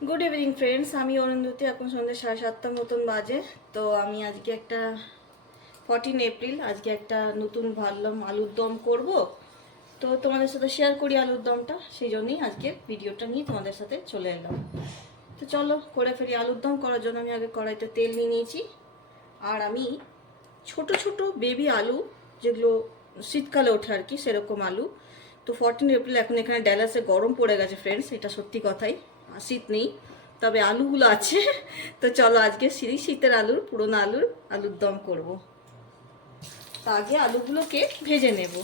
Good evening friends, আমি অরুন্ধতী। এখন সন্ধ্যে 7:30 মতন বাজে। তো আমি আজকে একটা 14 এপ্রিল, আজকে একটা নতুন ভাবলাম আলুর দম করব। তো তোমাদের সাথে শেয়ার করি আলুর দমটা, সেই জন্যই আজকে ভিডিওটা নিয়ে তোমাদের সাথে চলে এলাম। তো চলো করে ফেলি। আলুর দম করার জন্য আমি আগে কড়াইতে তেল নিয়ে নিয়েছি। আর আমি ছোট ছোট বেবি আলু, যেগুলো শীতকালে ওঠে আর কি, সেরকম আলু। তো 14 এপ্রিল, এখন এখানে ড্যালাসে গরম পড়ে গেছে ফ্রেন্ডস, এটা সত্যি কথাই। শীত নেই, তবে আলুগুলো আছে। তো চলো আজকে শীতের আলুর, পুরোনো আলুর দম করব। তা আগে আলুগুলোকে ভেজে নেব।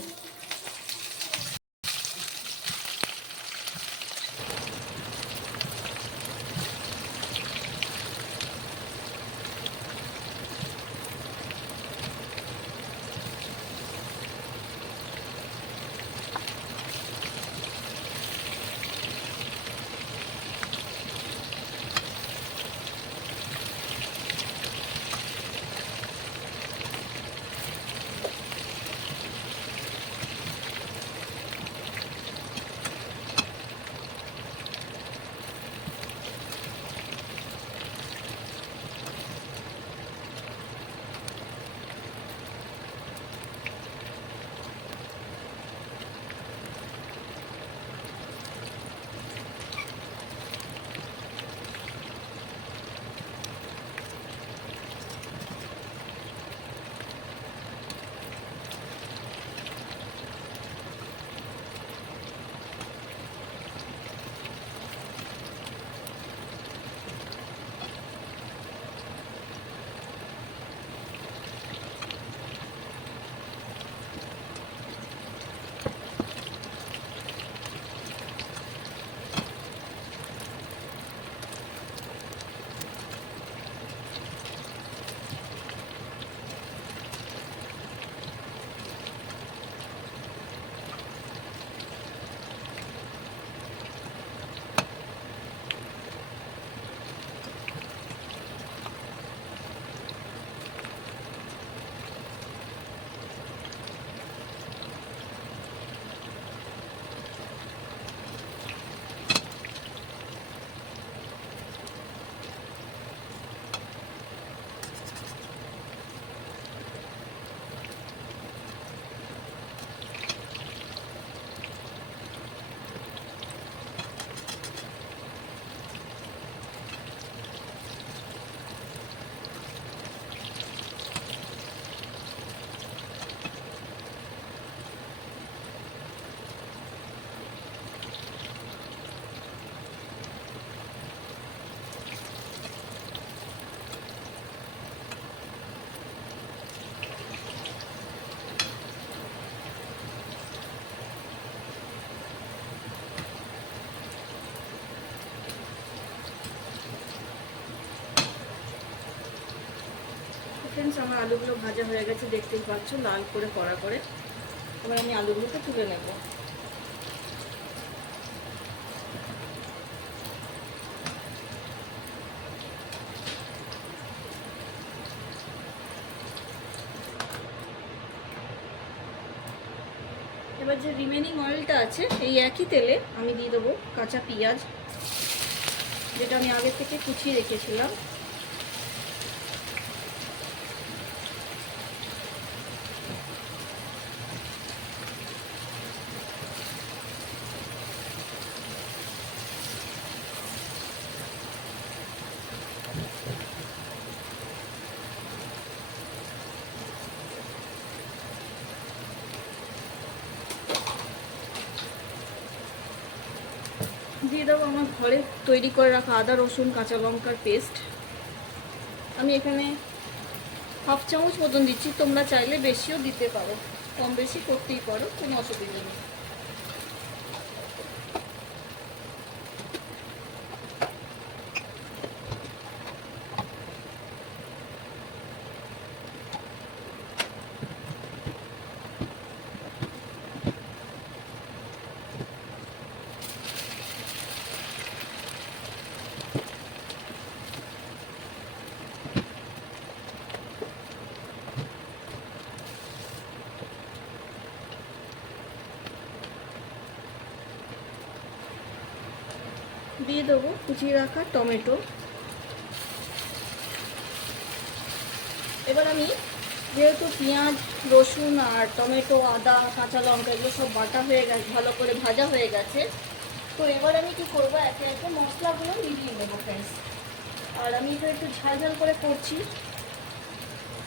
ফ্রেন্ডস, আমার আলুগুলো ভাজা হয়ে গেছে, দেখতেই পাচ্ছ লাল করে কড়া করে। এবার আমি আলুগুলোকে তুলে নেব। এবার যে রিমেনিং অয়েলটা আছে, এই একই তেলে আমি দিয়ে দেবো কাঁচা পেঁয়াজ, যেটা আমি আগে থেকে কুচিয়ে রেখেছিলাম। দিয়ে দেবো আমার ঘরে তৈরি করে রাখা আদা রসুন কাঁচা লঙ্কার পেস্ট। আমি এখানে 1/2 চামচ মতন দিচ্ছি, তোমরা চাইলে বেশিও দিতে পারো, কম বেশি করতেই পারো, কোনো অসুবিধা নেই। দিয়ে দেবো কুচিয়ে রাখা টমেটো। এবার আমি যেহেতু পেঁয়াজ রসুন আর টমেটো আদা কাঁচা লঙ্কা এগুলো সব বাটা হয়ে গেছে, ভালো করে ভাজা হয়ে গেছে, তো এবার আমি কি করবো, একে একে মশলাগুলো মিলিয়ে নেবো ফ্রেন্ডস। আর আমি এটা একটু ঝাল ঝাল করে করছি,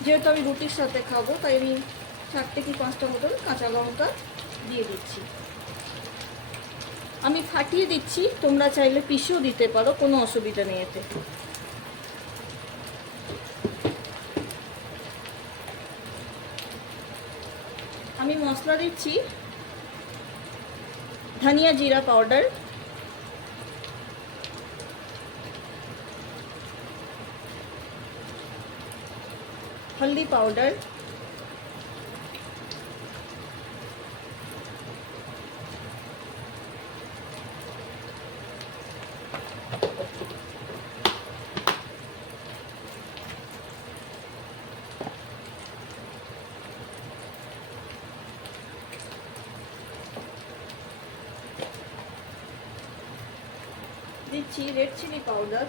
যেহেতু আমি রুটির সাথে খাবো, তাই আমি 4 কি 5টা মতন কাঁচা লঙ্কা দিয়ে দিচ্ছি। আমি ফাটিয়ে দিচ্ছি, তোমরা চাইলে পিষেও দিতে পারো, কোনো অসুবিধা নেই এতে। আমি মশলা দিচ্ছি ধনিয়া জিরা পাউডার, हल्दी पाउडर, দিচ্ছি রেড চিলি পাউডার,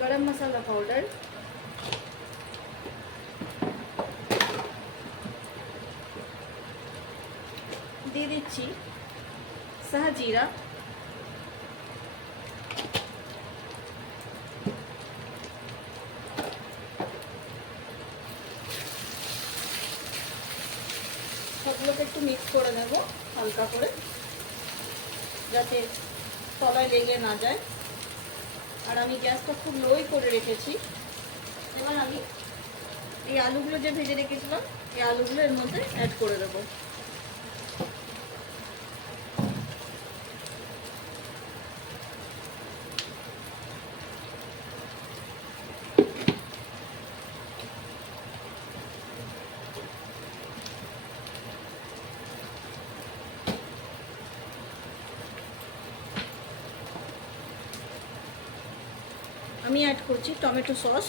गरम मसाला पाउडर, দিয়ে দিচ্ছি শাহজিরা, সবগুলোকে একটু মিক্স করে নেব হালকা করে, যাতে তলায় লেগে না যায়। আর আমি গ্যাসটা খুব লোই করে রেখেছি। এবার আমি এই আলুগুলো যে ভেজে রেখেছিলাম, এই আলুগুলো এর মধ্যে অ্যাড করে দেবো। আমি অ্যাড করছি টমেটো সস,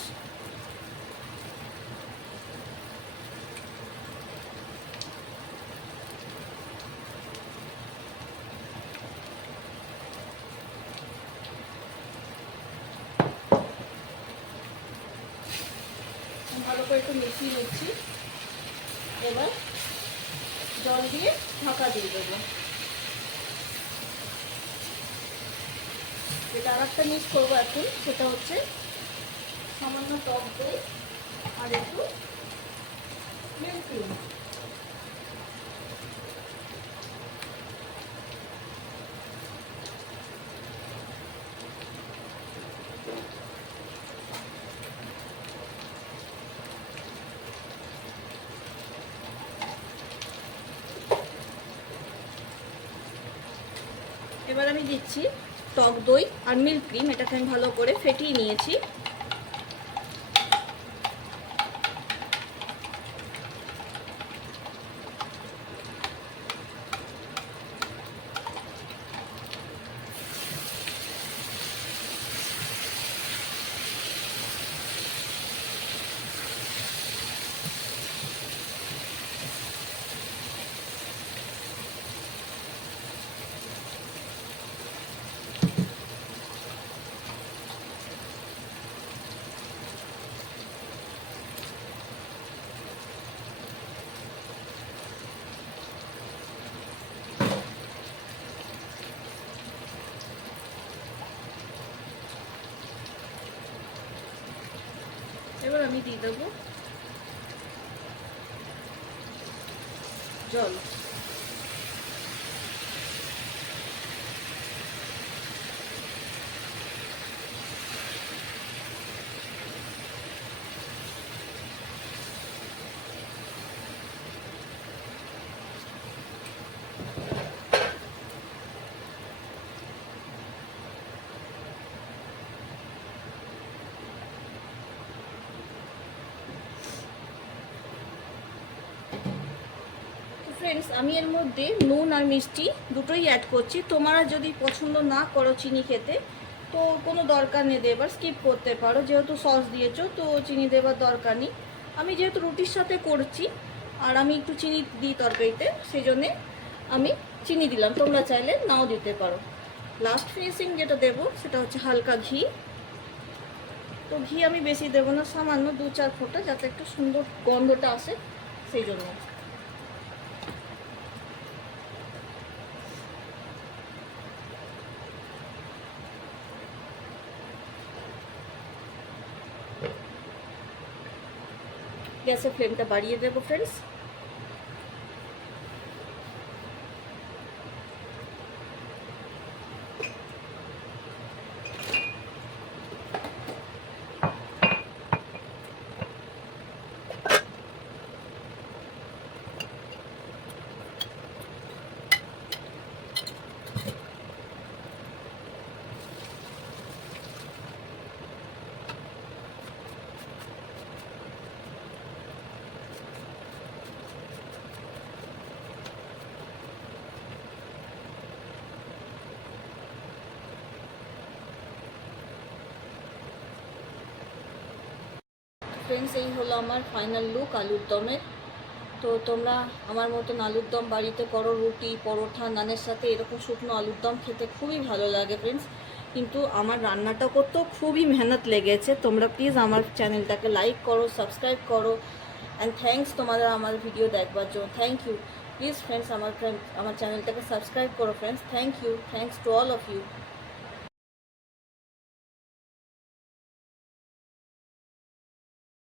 ভালো করে একটু মিশিয়ে নিচ্ছি। এবার জল দিয়ে ঢাকা দিয়ে দেবো। যেটা আর একটা মিক্স করবো এখন, সেটা হচ্ছে সামান্য টক দই আর একটু মিল্ক ক্রিম। এবার আমি দিচ্ছি টক দই আর মিল্ক ক্রিম, এটাকে আমি ভালো করে ফেটিয়ে নিয়েছি। এবার আমি দিয়ে দেবো জল। ফ্রেন্ডস, আমি এর মধ্যে নুন আর মিষ্টি দুটোই অ্যাড করছি। তোমরা যদি পছন্দ না করো চিনি খেতে, তো কোনো দরকার নেই দেবার, স্কিপ করতে পারো। যেহেতু সস দিয়েছো তো চিনি দেবার দরকার নেই। আমি যেহেতু রুটির সাথে করছি আর আমি একটু চিনি দিই তরকারিতে, সেই জন্যে আমি চিনি দিলাম, তোমরা চাইলে নাও দিতে পারো। লাস্ট ফিনিশিং যেটা দেবো সেটা হচ্ছে হালকা ঘি। তো ঘি আমি বেশি দেবো না, সামান্য 2-4 ফোঁটা, যাতে একটু সুন্দর গন্ধটা আসে সেই জন্য। গ্যাসের ফ্লেমটা বাড়িয়ে দেবো ফ্রেন্ডস। ফ্রেন্ডস, এই হলো আমার ফাইনাল লুক আলুর দমের। তো তোমরা আমার মতন আলুর দম বাড়িতে করো, রুটি, পরোটা, নানের সাথে এরকম শুকনো আলুর দম খেতে খুবই ভালো লাগে ফ্রেন্ডস। কিন্তু আমার রান্নাটা করতেও খুবই মেহনত লেগেছে। তোমরা প্লিজ আমার চ্যানেলটাকে লাইক করো, সাবস্ক্রাইব করো, অ্যান্ড থ্যাঙ্কস তোমাদের আমার ভিডিও দেখবার জন্য। Thank you. প্লিজ ফ্রেন্ডস আমার চ্যানেলটাকে সাবস্ক্রাইব করো friends. Thank you, thanks to all of you.